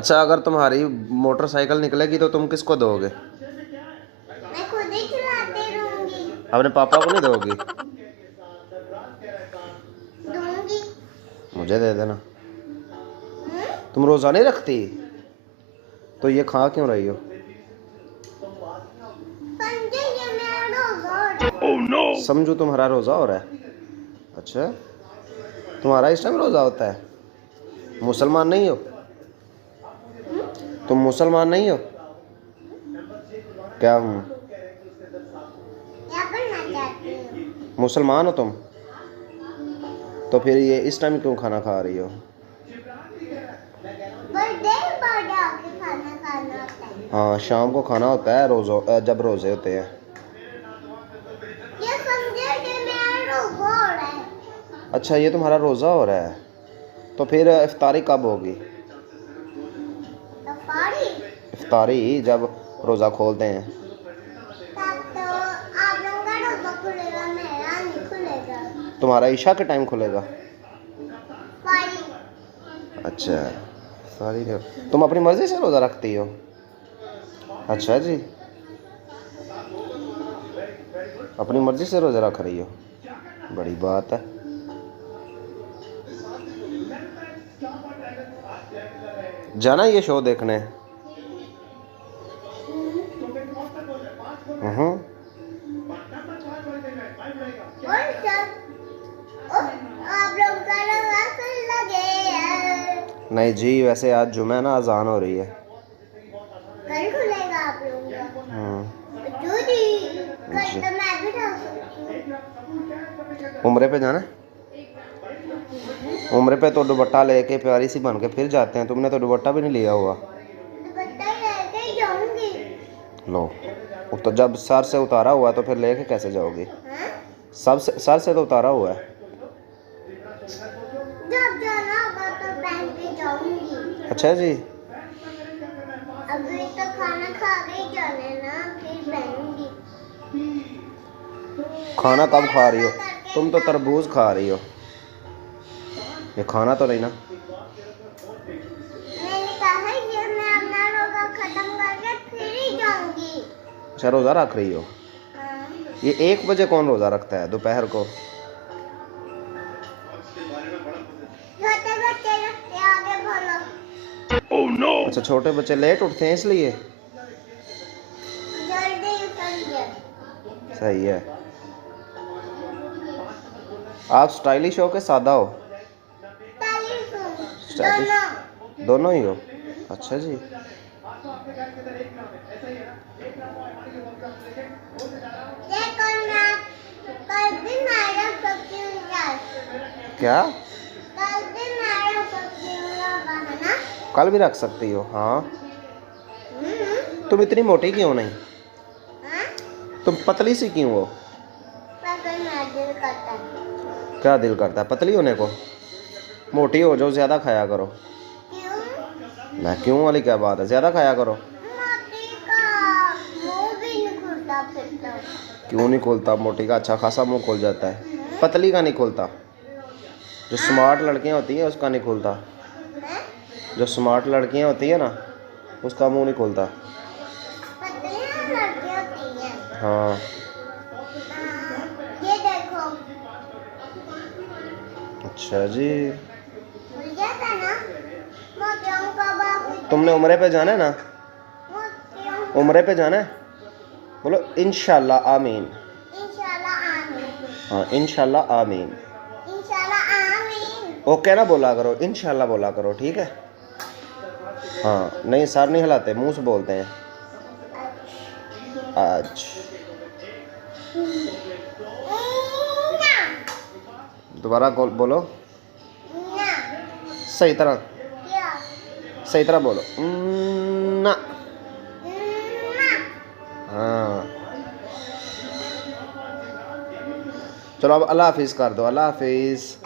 अच्छा, अगर तुम्हारी मोटरसाइकिल निकलेगी तो तुम किसको दोगे? मैं खुद ही चलाती रहूंगी। अपने पापा को नहीं दोगी? दूंगी। मुझे दे देना। हम्म? तुम रोज़ा नहीं रखती तो ये खा क्यों रही हो? समझे, ये मेरा रोजा हो रहा है। समझू तुम्हारा रोज़ा हो रहा है। अच्छा, तुम्हारा इस टाइम रोज़ा होता है? मुसलमान नहीं हो? तुम मुसलमान नहीं हो? क्या हूँ? क्या बनना चाहती हूँ? मुसलमान हो तुम? तो फिर ये इस टाइम क्यों खाना खा रही हो? बस देर बाद आके खाना खाना होता है। हाँ, शाम को खाना होता है जब रोज़े होते हैं। ये समझे कि मेरा रोजा हो रहा है। अच्छा, ये तुम्हारा रोज़ा हो रहा है, तो फिर इफ्तारी कब होगी? सफारी। इफ्तारी जब रोज़ा खोलते हैं। तब तो आप लोगों का रोजा खुलेगा, मेरा नहीं खुलेगा। तुम्हारा ईशा के टाइम खुलेगा? सफारी। अच्छा, सारी तुम अपनी मर्ज़ी से रोज़ा रखती हो? अच्छा जी, अपनी मर्ज़ी से रोज़ा रख रही हो, बड़ी बात है। जाना ये शो देखने? हम्म। और सब आप लोग का रोजा खुल लगे। नहीं जी, वैसे आज जुमे है ना, अजान हो रही है। कल खुलेगा आप लोगों का? जूदी कल जी। तो मैं भी जा सकती हूँ। उम्रे पे जाना है? उम्रे पे तो दुपट्टा लेके प्यारी सी बन के फिर जाते हैं। तुमने तो दुपट्टा भी नहीं लिया हुआ। दुपट्टा लेके ही जाऊंगी। लो, तो जब सर से उतारा हुआ है तो फिर लेके कैसे जाओगी? हाँ? सर से तो उतारा हुआ है। जब जाना होगा तो पहन के जाऊंगी। अच्छा जी। अभी तो खाना खा के ही जाने ना, फिर पहनूंगी। खाना कब खा रही हो? करके तुम तो तरबूज खा रही हो, ये खाना तो नहीं ना। मैंने कहा ये मैं अपना रोजा खत्म करके फिर ही जाऊंगी। अच्छा, रोज़ा रख रही हो? हाँ। ये 1 बजे कौन रोज़ा रखता है दोपहर को? छोटे बच्चे रखते आगे बोलो। अच्छा, छोटे बच्चे लेट उठते हैं इसलिए। जल्दी उठिए। सही है। आप स्टाइलिश हो के सादा हो? स्टाइलिश दोनों। दोनों ही हो? अच्छा जी। देखो ना, कल भी मैं रख सकती हूँ यार। क्या? कल भी मैं रख सकती हूँ रोजा, है ना? कल भी रख सकती हो, हाँ। हम्म। तुम इतनी मोटी क्यों नहीं? हाँ? तुम पतली सी क्यों हो? पर मेरा दिल करता है। क्या दिल करता है पतली होने को? मोटी हो जाओ, ज़्यादा खाया करो। क्यों? मैं क्यों वाली क्या बात है, ज़्यादा खाया करो। मोती का मुंह भी नहीं खुलता फिर तो। क्यों नहीं खुलता? मोटी का अच्छा खासा मुंह खुल जाता है, पतली का नहीं खुलता। जो स्मार्ट लड़कियां होती हैं उसका नहीं खुलता। हैं? जो स्मार्ट लड़कियां होती है ना, उसका मुंह नहीं खुलता। पतलियाँ लड़की होती हैं। हाँ। ये देखो, अच्छा जी। खुल गया था ना? मोतियों का बाप तुमने उम्रे पे जाना है ना? मोतियों। उम्रे पे जाना है? बोलो इंशाल्लाह आमीन। इंशाल्लाह आमीन। हाँ, इंशाल्लाह आमीन। इंशाल्लाह आमीन। ओके ना बोला करो, इंशाल्लाह बोला करो, ठीक है? हाँ, नहीं सर नहीं हिलाते, मुंह से बोलते हैं। आज ना। दोबारा बोलो ना। सही तरह। क्या? सही तरह बोलो ना। ना। हाँ, चलो अब अल्लाह हाफिज़ कर दो। अल्लाह हाफिज़।